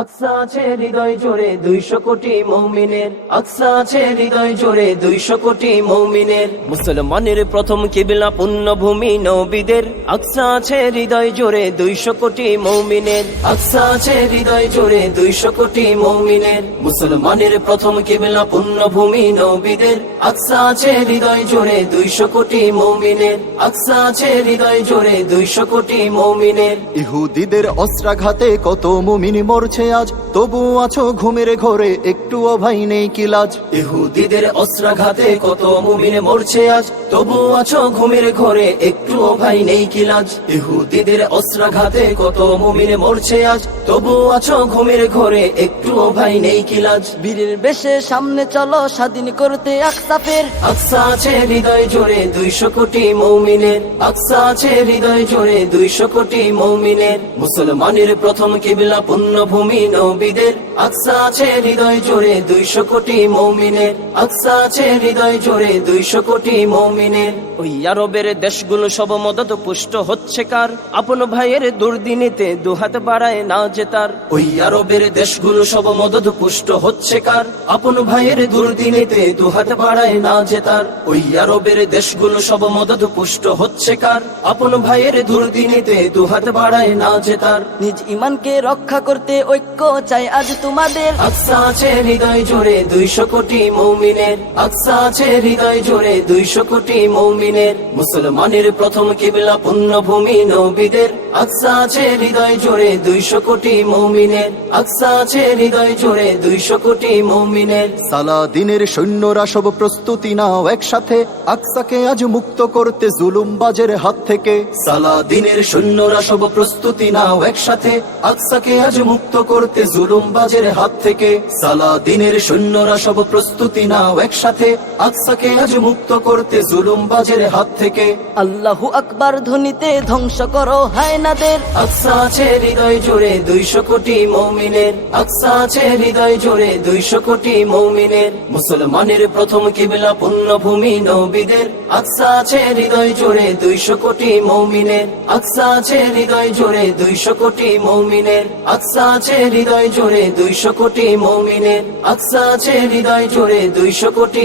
আকসা আছে হৃদয় জোরে 200 কোটি মুমিনের, আকসা আছে হৃদয় জোরে 200 কোটি মুমিনের। মুসলমানের প্রথম কিবলা পুণ্যভূমি নবীদের, আকসা আছে হৃদয় জোরে 200 কোটি মুমিনের, আকসা আছে হৃদয় জোরে 200 কোটি মুমিনের। মুসলমানের প্রথম কিবলা পুণ্যভূমি নবীদের, আকসা আছে হৃদয় জোরে 200 কোটি মুমিনের, আকসা আছে হৃদয় জোরে 200 কোটি মুমিনের। ইহুদিদের অস্ত্রাঘাতে কত মুমিন মরছে আজ, তবু আছো ঘুমের ঘরে একটুও ভাই নেই কি লাজ। ইহুদিদের অস্ত্রাঘাতে কত মুমিন মরছে আজ, তবু আছো ঘুমের ঘরে একটুও ভাই নেই কি লাজ। ইহুদিদের অস্ত্রাঘাতে কত মুমিন মরছে আজ, তবু আছো ঘুমের ঘরে একটুও ভাই নেই কি লাজ। বীরের বেশে সামনে চলো স্বাধীন করতে আকসা ফের, আকসা আছে হৃদয় জোরে 200 কোটি মুমিনের, আকসা আছে হৃদয় জোরে 200 কোটি মুমিনের। মুসলমানের প্রথম কিবলা পুণ্যভূমি নবীদের, আকসা আছে হৃদয় জোরে 200 কোটি মুমিনের, আকসা আছে হৃদয় জোরে 200 কোটি মুমিনের। ওই আরবের দেশগুলো সব মদত পুষ্ট হচ্ছে কার, আপন ভাইয়ের দুর্দিনীতে দুহাত বাড়ায় না জেতার। ওই আরবের দেশগুলো সব মদত পুষ্ট হচ্ছে কার, আপন ভাইয়ের দুর্দিনীতে দুহাত বাড়ায় না জেতার। ওই আরবের দেশগুলো সব মদত পুষ্ট হচ্ছে কার, আপন ভাইয়ের দুর্দিনীতে দুহাত বাড়ায় না জেতার। নিজ ইমানকে রক্ষা করতে ঐক্য চাই আজ তোমাদের, আকসা আছে হৃদয় জোরে 200 কোটি মুমিনের, আকসা আছে হৃদয় জোরে 200 কোটি মুমিনের। মুসলমানের প্রথম কিবলা পুণ্যভূমি নবীদের, আকসা আছে হৃদয় জোরে 200 কোটি মুমিনের, আকসা আছে হৃদয় জোরে 200 কোটি মুমিনের। সালাদিনের সৈন্যরা সব প্রস্তুতি নাও একসাথে, আকসাকে আজ মুক্ত করতে জুলুমবাজের হাত থেকে। সালাদিনের সৈন্যরা সব প্রস্তুতি নাও একসাথে, আকসাকে আজ মুক্ত করতে জুলুমবাজের হাত থেকে। সালাদিনের সৈন্যরা সব প্রস্তুতি নাও একসাথে, আকসাকে আজ মুক্ত করতে জুলুমবাজের হাত থেকে। আল্লাহু আকবার ধ্বনিতে ধ্বংস করো হায়নাদের, আকসা আছে হৃদয় জোরে 200 কোটি মুমিনের, আকসা আছে হৃদয় জোরে 200 কোটি মুমিনের। মুসলমানের প্রথম কিবলা পুণ্যভূমি নবীদের, আকসা আছে হৃদয় জোরে 200 কোটি মুমিনের, আকসা আছে হৃদয় জোরে 200 কোটি মুমিনের, আকসা আছে হৃদয় জোরে 200 কোটি মুমিনের, আকসা আছে হৃদয় জোরে 200 কোটি।